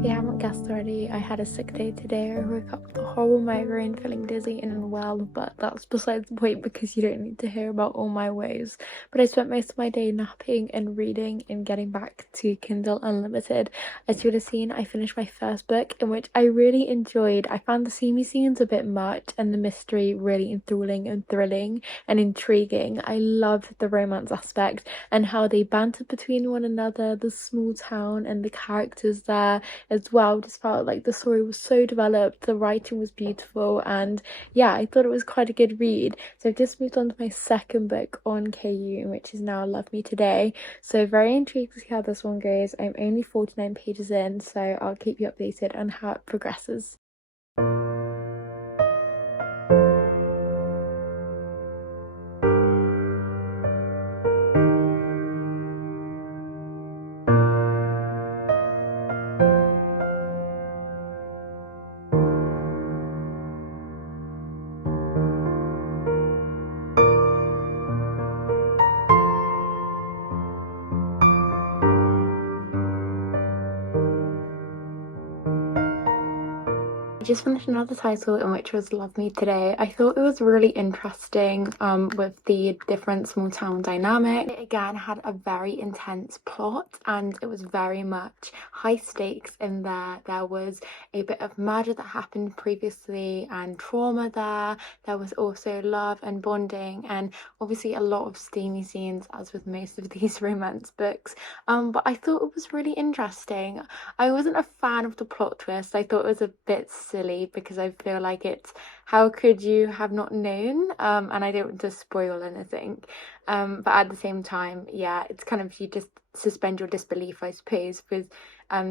If you haven't guessed already, I had a sick day today. I woke up with a horrible migraine, feeling dizzy and unwell, but that's besides the point because you don't need to hear about all my woes. But I spent most of my day napping and reading and getting back to Kindle Unlimited. As you would have seen, I finished my first book, in which I really enjoyed. I found the steamy scenes a bit much and the mystery really enthralling and thrilling and intriguing. I loved the romance aspect and how they bantered between one another, the small town and the characters there as well. Just felt like the story was so developed, the writing was beautiful, and yeah, I thought it was quite a good read. So I've just moved on to my second book on KU, which is now Love Me Today. So very intrigued to see how this one goes. I'm only 49 pages in, so I'll keep you updated on how it progresses. I just finished another title in which was Love Me Today. I thought it was really interesting with the different small town dynamic. It again had a very intense plot and it was very much high stakes in there. There was a bit of murder that happened previously and trauma there. There was also love and bonding and obviously a lot of steamy scenes as with most of these romance books. But I thought it was really interesting. I wasn't a fan of the plot twist. I thought it was a bit silly because I feel like it's how could you have not known, and I don't want to spoil anything, but at the same time, yeah, it's kind of, you just suspend your disbelief, I suppose, with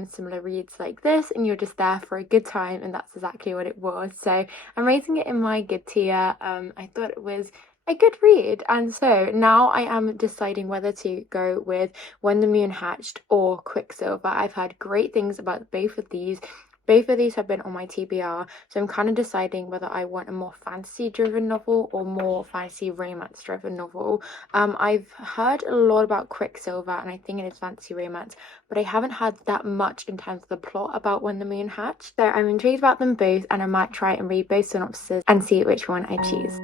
similar reads like this, and you're just there for a good time, and that's exactly what it was. So I'm rating it in my good tier. I thought it was a good read, and so now I am deciding whether to go with When the Moon Hatched or Quicksilver. I've heard great things about both of these. Both of these have been on my TBR, so I'm kind of deciding whether I want a more fantasy-driven novel or more fantasy romance-driven novel. I've heard a lot about Quicksilver, and I think it is fantasy romance, but I haven't had that much in terms of the plot about When the Moon Hatched. So I'm intrigued about them both, and I might try and read both synopses and see which one I choose.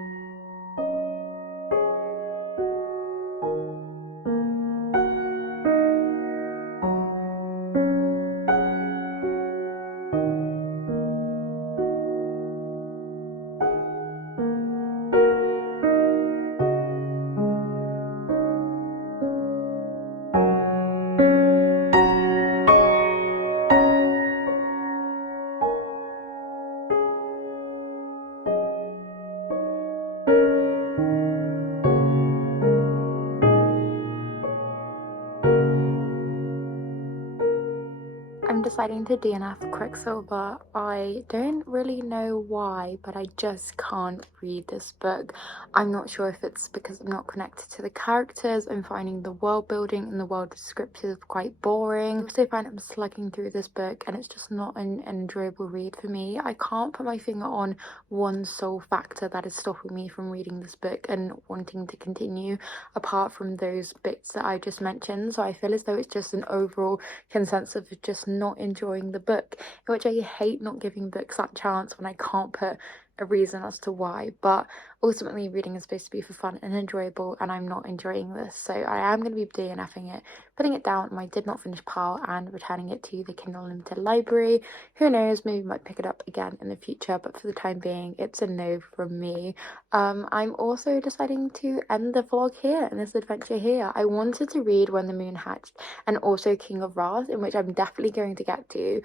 I'm deciding to DNF Quicksilver. I don't really know why, but I just can't read this book. I'm not sure if it's because I'm not connected to the characters. I'm finding the world building and the world descriptive quite boring. I also find I'm slugging through this book and it's just not an enjoyable read for me. I can't put my finger on one sole factor that is stopping me from reading this book and wanting to continue, apart from those bits that I just mentioned. So I feel as though it's just an overall consensus of just not enjoying the book, in which I hate not giving books that chance when I can't put a reason as to why. But ultimately reading is supposed to be for fun and enjoyable, and I'm not enjoying this, so I am going to be DNFing it, putting it down on my did not finish pile and returning it to the Kindle Unlimited library. Who knows, maybe I might pick it up again in the future, but for the time being it's a no from me. I'm also deciding to end the vlog here and this adventure here. I wanted to read When the Moon Hatched and also King of Wrath, in which I'm definitely going to get to,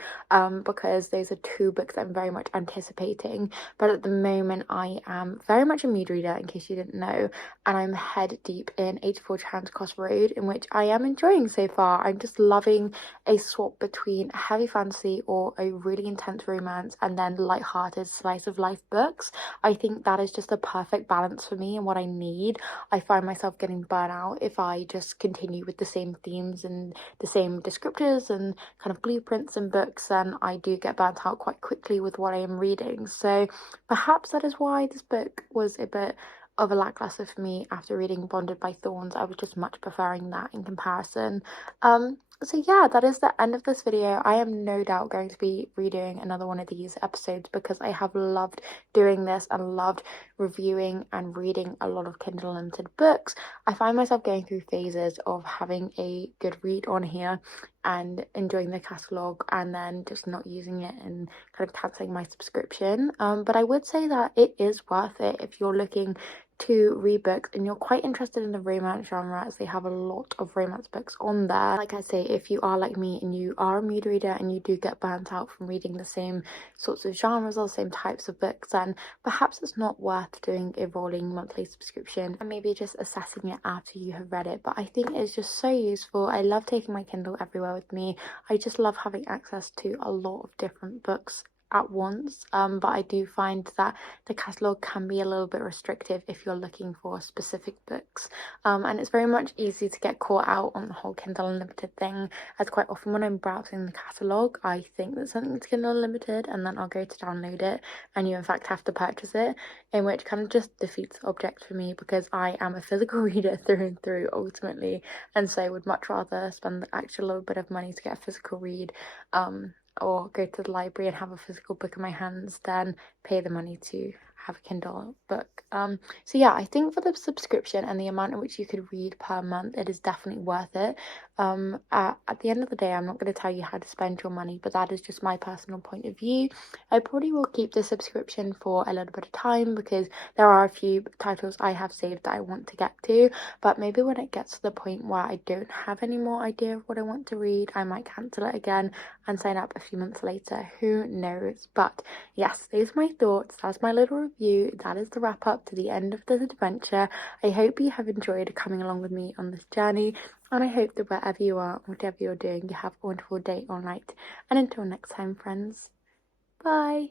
because those are two books I'm very much anticipating, but at the moment I am very much a mood reader, in case you didn't know, and I'm head deep in 84 Charing Cross Road, in which I am enjoying so far. I'm just loving a swap between heavy fantasy or a really intense romance and then light-hearted slice of life books. I think that is just a perfect balance for me and what I need. I find myself getting burnt out if I just continue with the same themes and the same descriptors and kind of blueprints and books, and I do get burnt out quite quickly with what I am reading. So perhaps that is why this book was a bit of a lackluster for me after reading Bonded by Thorns. I was just much preferring that in comparison. So yeah, that is the end of this video. I am no doubt going to be redoing another one of these episodes because I have loved doing this and loved reviewing and reading a lot of Kindle Unlimited books. I find myself going through phases of having a good read on here and enjoying the catalogue and then just not using it and kind of cancelling my subscription. But I would say that it is worth it if you're looking to read books and you're quite interested in the romance genre, as they have a lot of romance books on there. Like I say, if you are like me and you are a mood reader and you do get burnt out from reading the same sorts of genres or same types of books, then perhaps it's not worth doing a rolling monthly subscription and maybe just assessing it after you have read it. But I think it's just so useful. I love taking my Kindle everywhere with me. I just love having access to a lot of different books at once, but I do find that the catalogue can be a little bit restrictive if you're looking for specific books, and it's very much easy to get caught out on the whole Kindle Unlimited thing, as quite often when I'm browsing the catalogue I think that something's Kindle Unlimited and then I'll go to download it and you in fact have to purchase it, in which kind of just defeats the object for me because I am a physical reader through and through ultimately, and so would much rather spend the actual little bit of money to get a physical read or go to the library and have a physical book in my hands than pay the money to have a Kindle book. So yeah, I think for the subscription and the amount in which you could read per month, it is definitely worth it. At the end of the day, I'm not going to tell you how to spend your money, but that is just my personal point of view. I probably will keep the subscription for a little bit of time because there are a few titles I have saved that I want to get to, but maybe when it gets to the point where I don't have any more idea of what I want to read, I might cancel it again and sign up a few months later. Who knows? But yes, those are my thoughts. That's my little review. That is the wrap up to the end of this adventure. I hope you have enjoyed coming along with me on this journey, and I hope that wherever you are, whatever you're doing, you have a wonderful day or night. And until next time, friends, bye.